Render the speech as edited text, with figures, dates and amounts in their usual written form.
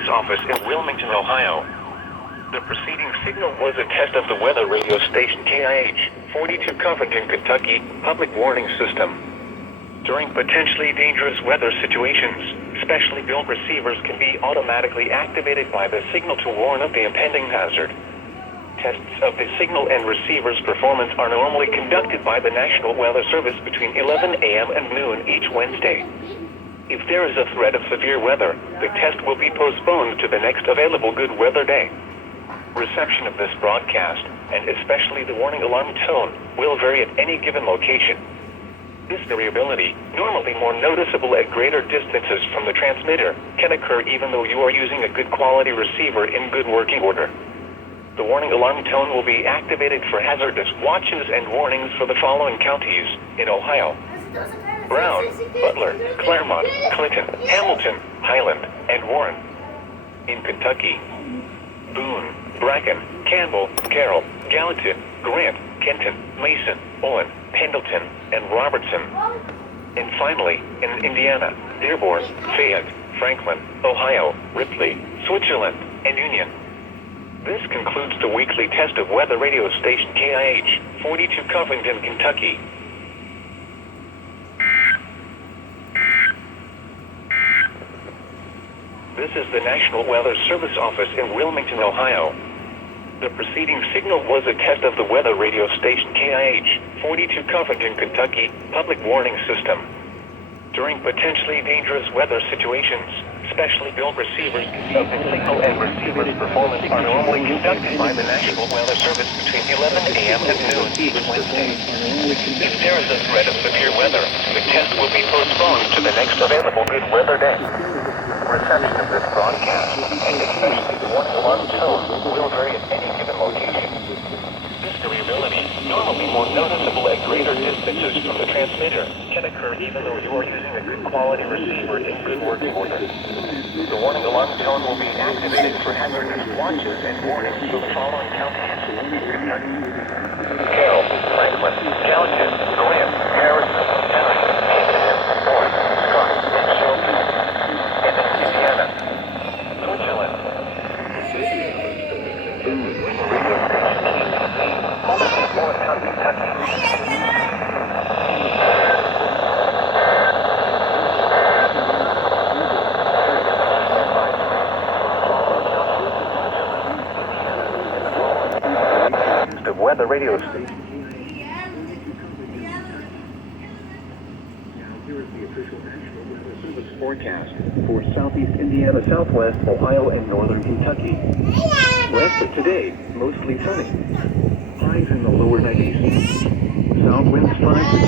Service Office in Wilmington, Ohio. The preceding signal was a test of the weather radio station KIH 42 Covington, Kentucky public warning system. During potentially dangerous weather situations, specially built receivers can be automatically activated by the signal to warn of the impending hazard. Tests of the signal and receiver's performance are normally conducted by the National Weather Service between 11 a.m. and noon each Wednesday. If there is a threat of severe weather, the test will be postponed to the next available good weather day. Reception of this broadcast, and especially the warning alarm tone, will vary at any given location. This variability, normally more noticeable at greater distances from the transmitter, can occur even though you are using a good quality receiver in good working order. The warning alarm tone will be activated for hazardous watches and warnings for the following counties in Ohio: Brown, Butler, Claremont, Clinton, Hamilton, Highland, and Warren. In Kentucky: Boone, Bracken, Campbell, Carroll, Gallatin, Grant, Kenton, Mason, Owen, Pendleton, and Robertson. And finally, in Indiana: Dearborn, Fayette, Franklin, Ohio, Ripley, Switzerland, and Union. This concludes the weekly test of weather radio station KIH 42 Covington, Kentucky. This is the National Weather Service Office in Wilmington, Ohio. The preceding signal was a test of the weather radio station KIH 42 Covington, Kentucky public warning system. During potentially dangerous weather situations, specially built receivers of the signal and receiver's performance are normally conducted by the National Weather Service between 11 a.m. and noon each Wednesday. If there is a threat of severe weather, the test will be postponed to the next available good weather day. Reception of this broadcast, and especially the warning alarm tone, will vary at any given location. This variability, normally more noticeable at greater distances from the transmitter, can occur even though you are using a good quality receiver in good working order. The warning alarm tone will be activated for hazardous watches and warnings for the following counties: Carroll, Franklin, Gallatin, Grant, Harrison, Henry, Hamilton, Warren, Scott, and Shelby. And in Indiana: Switzerland. The weather radio station. Here is the official National Weather Service forecast for southeast Indiana, southwest Ohio, and northern Kentucky. West of today, mostly sunny. Highs in the lower 90s. South winds 5 to